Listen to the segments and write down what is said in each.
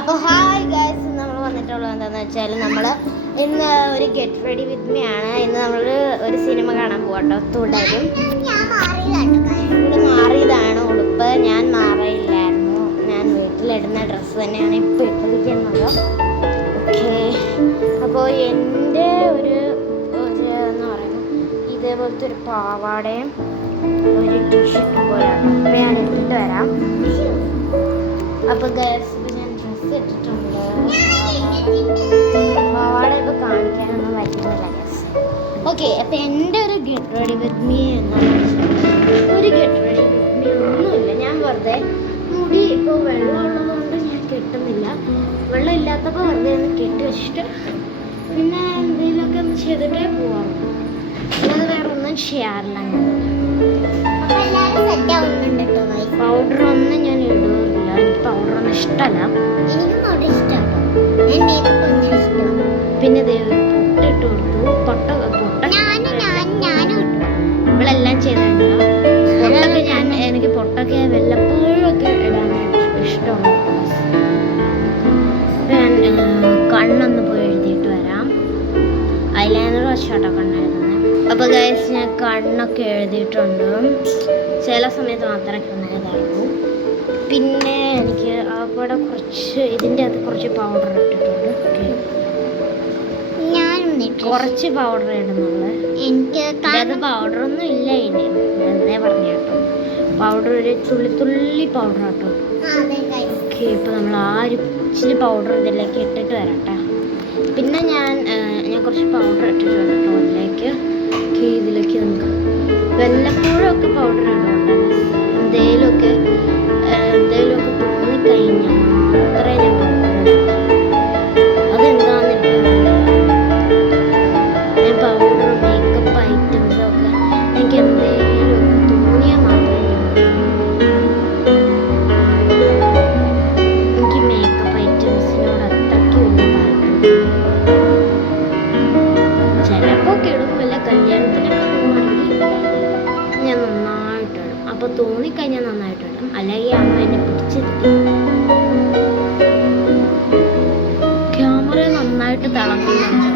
അപ്പോൾ hi guys, നമ്മൾ വന്നിട്ടുള്ളത് എന്താണെന്ന് വെച്ചാൽ നമ്മൾ ഇന്ന് ഒരു ഗെറ്റ് റെഡി വിത്ത് മീ ആണ്. ഇന്ന് നമ്മൾ ഒരു സിനിമ കാണാൻ പോകട്ടോ. തുടരും ഇവിടെ മാറിയതാണ് ഉടുപ്പ്. ഞാൻ മാറിയില്ലായിരുന്നു. ഞാൻ വീട്ടിലിടുന്ന ഡ്രസ്സ് തന്നെയാണ് ഇപ്പോൾ ഇട്ടിരിക്കുന്നത്. ഓക്കെ, അപ്പോൾ എൻ്റെ ഒരു എന്ന് പറയുന്നത് ഇതേപോലത്തെ ഒരു പാവാടയും ഒരു ടീഷർട്ടും പോലെയാണ്. അപ്പോൾ ഞാൻ ഇട്ടിട്ട് വരാം. അപ്പോൾ ഗൈസ്, ഇട്ടിട്ടുണ്ട്. പാവാട ഇപ്പോൾ കാണിക്കാനൊന്നും പറ്റുന്നില്ല ഗൈസ്. ഓക്കെ, അപ്പം എൻ്റെ ഒരു ഗെറ്റ് റെഡി വിത്ത് മീ എന്നാണ് ഒരു ഗെറ്റ് റെഡി വിത്ത് മീ ഒന്നുമില്ല. ഞാൻ വെറുതെ മുടി ഇപ്പോൾ വെള്ളം ഉള്ളതുകൊണ്ട് ഞാൻ കെട്ടുന്നില്ല. വെള്ളം ഇല്ലാത്തപ്പോൾ വെറുതെ ഒന്ന് കെട്ടി വെച്ചിട്ട് പിന്നെ എന്തെങ്കിലുമൊക്കെ ഒന്ന് ചെയ്തിട്ടേ പോവാറുള്ളൂ. അല്ലാതെ വേറെ ഒന്നും ചെയ്യാറില്ല. പൗഡർ ഒന്നും ഞാൻ ഇടാറില്ല. എനിക്ക് പൗഡറൊന്നും ഇഷ്ടമല്ല. പിന്നെ പൊട്ടിട്ട് കൊടുത്തു. ഇവളെല്ലാം ചെയ്തിട്ടുണ്ട്. പൊട്ടൊക്കെ എനിക്ക് പൊട്ടൊക്കെ വല്ലപ്പോഴും ഒക്കെ ഇടാൻ ഇഷ്ടമാണ്. ഞാൻ കണ്ണൊന്ന് പോയി എഴുതിയിട്ട് വരാം. ഐലൈനർ വെച്ചോട്ടോ കണ്ണെഴുതുന്നത്. അപ്പോൾ ഗൈസ്, ഞാൻ കണ്ണൊക്കെ എഴുതിയിട്ടുണ്ട്. ചില സമയത്ത് മാത്രമേ കണ്ണെഴുതാറുള്ളൂ. പിന്നെ എനിക്ക് അവിടെ കുറച്ച് ഇതിൻ്റെ അകത്ത് കുറച്ച് പൗഡർ ഇട്ടിട്ടുണ്ട്. കുറച്ച് പൗഡർ ഇടുന്നുള്ളു. എനിക്ക് അത് പൗഡറൊന്നും ഇല്ല. ഇനി വെറുതെ പറഞ്ഞു കേട്ടോ. പൗഡർ ഒരു തുള്ളി പൗഡർ കേട്ടോ. ഓക്കെ, ഇപ്പോൾ നമ്മൾ ഇച്ചിരി പൗഡർ ഇതിലേക്ക് ഇട്ടിട്ട് വരാട്ടെ. പിന്നെ ഞാൻ കുറച്ച് പൗഡർ ഇട്ടിട്ടുണ്ട് കേട്ടോ ഇതിലേക്ക്. ഇതിലേക്ക് നമുക്ക് വല്ലപ്പോഴൊക്കെ പൗഡർ ഇടുന്നുണ്ട്. എന്തെങ്കിലുമൊക്കെ തോന്നിക്കഴിഞ്ഞാൽ മാത്രമേ ഞാൻ പൗഡർ ഇടൂ. അതെന്താണെന്ന് ഞാൻ പൗഡർ മേക്കപ്പ് ഐറ്റംസൊക്കെ എനിക്ക് എന്തെങ്കിലുമൊക്കെ തോന്നിയാൽ മാത്രമേ എനിക്ക് മേക്കപ്പ് ഐറ്റംസിനോട് അത്രയ്ക്ക് വലിയ താല്പര്യം. ചിലപ്പോൾ ഇടും. വല്ല കല്യാണത്തിനൊക്കെ പോകുവാണെങ്കിൽ ഞാൻ നന്നായിട്ടിടും. അപ്പോൾ തോന്നിക്കഴിഞ്ഞാൽ നന്നായിട്ടിടും. അല്ലെങ്കിൽ അമ്മ എന്നെ പിടിച്ചിരിക്കും. ക്യാമറ നന്നായിട്ട് തിളങ്ങുന്നുണ്ട്.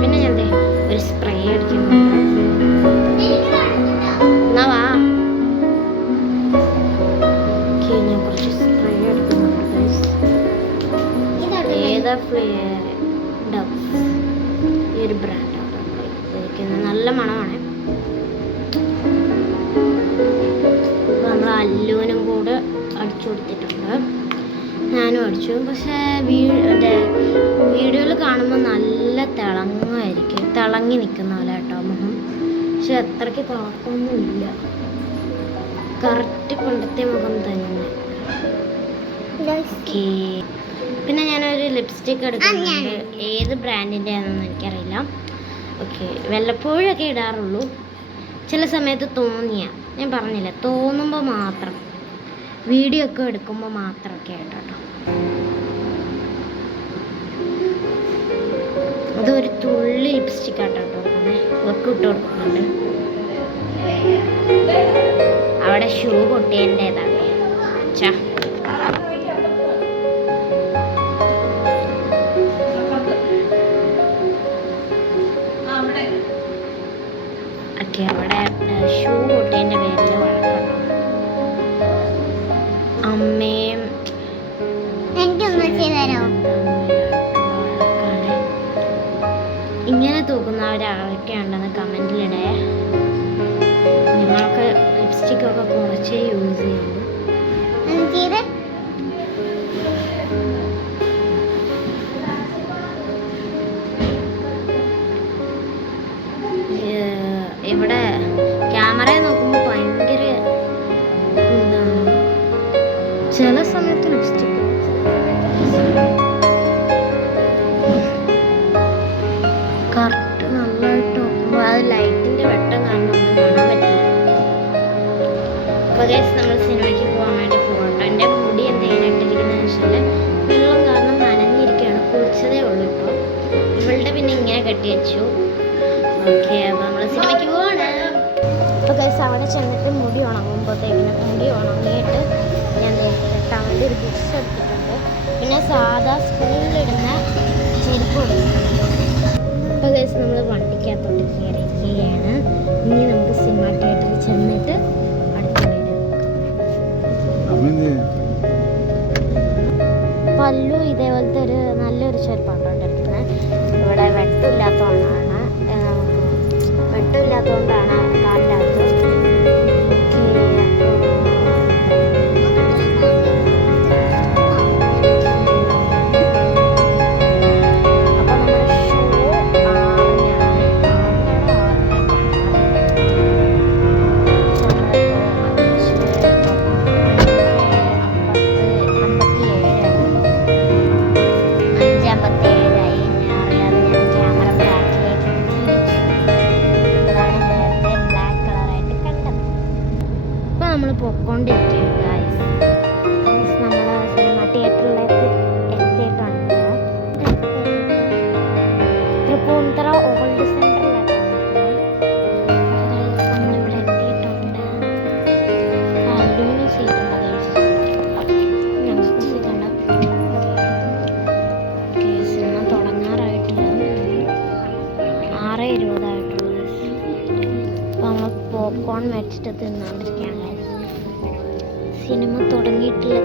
പിന്നെ ഞാൻ ഒരു സ്പ്രേ അടിക്കുന്നുണ്ട്. എന്നാ വാ. ഞാൻ കുറച്ച് സ്പ്രേ അടിക്കുന്നുണ്ട്. ഏതാ ഫ്ലേവർ? ഡവ്. ഈ ഒരു ബ്രാൻഡാണ് ഉപയോഗിക്കുന്നത്. നല്ല മണമാണ്. നമ്മൾ അല്ലുവിനും കൂടെ അടിച്ചു കൊടുത്തിട്ടുണ്ട്. ഞാനും അടിച്ചു. പക്ഷേ വീഡിയോയിൽ കാണുമ്പോൾ നല്ല തിളങ്ങുമായിരിക്കും. തിളങ്ങി നിൽക്കുന്ന പോലെ കേട്ടോ മുഖം. പക്ഷെ അത്രയ്ക്ക് തിളക്കൊന്നുമില്ല. കറക്റ്റ് പണ്ടത്തെ മുഖം തന്നെ. ഓക്കേ, പിന്നെ ഞാനൊരു ലിപ്സ്റ്റിക്ക് എടുക്കുന്നുണ്ട്. ഏത് ബ്രാൻഡിൻ്റെ ആണെന്ന് എനിക്കറിയില്ല. ഓക്കെ, വല്ലപ്പോഴൊക്കെ ഇടാറുള്ളൂ. ചില സമയത്ത് ഞാൻ പറഞ്ഞില്ല, തോന്നുമ്പോൾ മാത്രം, വീഡിയോ ഒക്കെ എടുക്കുമ്പോൾ മാത്രമൊക്കെ ആയിട്ടോ. അതൊരു തുള്ളി ലിപ്സ്റ്റിക് ആട്ടോ ഇവർക്ക് ഇട്ട് കൊടുക്കുന്നുണ്ട്. അവിടെ ഷൂ പൊട്ടിയതിൻ്റെതാണ്. ഓക്കെ, അവിടെ ഷൂ പൊട്ടിയതിൻ്റെ പേരിൽ വഴക്കാണ്. അമ്മയും ഇങ്ങനെ തൂക്കുന്നവരാരൊക്കെ ഉണ്ടെന്ന് കമൻറ്റിലിടേ. ഞങ്ങൾക്ക് ലിപ്സ്റ്റിക്കൊക്കെ കുറച്ചേ യൂസ് ചെയ്യുള്ളൂ. ഇവിടെ ക്യാമറയെ നോക്കുമ്പോൾ ഭയങ്കര ചില സമയത്ത് ലിപ്സ്റ്റിക് കറക്റ്റ് നന്നായിട്ട് നോക്കുമ്പോൾ അത് ലൈറ്റിൻ്റെ വെട്ടം കാരണം കാണാൻ പറ്റില്ല. അപ്പോൾ ഗൈസ്, നമ്മൾ സിനിമയ്ക്ക് പോകാൻ വേണ്ടി പോകട്ടോ. എൻ്റെ മുടി എന്തെങ്കിലും ഇട്ടിരിക്കുന്നതെന്ന് വെച്ചാൽ വെള്ളം കാരണം നനഞ്ഞിരിക്കുകയാണ്. കുളിച്ചതേ ഉള്ളൂ ഇപ്പോൾ. ഇവളുടെ പിന്നെ ഇങ്ങനെ കെട്ടി വെച്ചു. ഓക്കെ, അപ്പോൾ നമ്മൾ സിനിമയ്ക്ക് പോവാണ്. അപ്പോൾ ഗൈസ് അവിടെ ചെന്നിട്ട് മുടി ഉണങ്ങുമ്പോഴത്തേക്കിനും മുടി ഉണങ്ങിയിട്ട് ഞാൻ കെട്ടാൻ വേണ്ടി ഒരു ബുക്സ് എടുത്തിട്ടുണ്ട്. പിന്നെ സാധാ സ്കൂളിലിടുന്ന ചെരുപ്പ് കൊടുക്കുന്നുണ്ട്. അപ്പോൾ ഗൈസ് നമ്മൾ വണ്ടിക്കകത്തോട്ട് കയറിയിരിക്കുകയാണ്. ഇനി നമുക്ക് സിനിമ തിയേറ്ററിൽ ചെന്നിട്ട് അടുത്ത വീഡിയോ. പല്ലു ഇതേപോലത്തെ ഒരു നല്ലൊരു ചെരുപ്പാണ് എടുക്കുന്നത്. ഇവിടെ വെട്ടമില്ലാത്തതുകൊണ്ടാണ് കാറിൻ്റെ അകത്ത്. അപ്പോൾ നമ്മുടെ ഷോ 5:57 ഞാൻ അറിയാതെ ഞാൻ ക്യാമറ ബ്ലാക്കിലേക്ക് തിരിച്ചു. അതാണ് നേരത്തെ ബ്ലാക്ക് കളറായിട്ട് കണ്ടത്. ഇപ്പോൾ നമ്മൾ പൊയ്ക്കൊണ്ടിരിക്കുകയാണ് ഗൈസ്. നമ്മൾ സിനിമ തിയേറ്ററിലേക്ക് എത്തിയിട്ടുണ്ട്. തൃപ്പൂണിത്തുറ ഓൾഡ് സെൻറ്ററിലാണ് നമ്മളിവിടെ എത്തിയിട്ടുണ്ട്. അല്ലൂന് സീറ്റുണ്ട് ഗൈസ്. ഞങ്ങൾക്ക് സീറ്റുണ്ട്. സിനിമ തുടങ്ങാറായിട്ടില്ല, 6:20 ആയിട്ടുള്ളൂ. അപ്പോൾ നമ്മൾ പോപ്കോൺ മേടിച്ചിട്ട് തിന്നുകൊണ്ടിരിക്കുകയാണ്. സിനിമ തുടങ്ങിയിട്ടില്ല.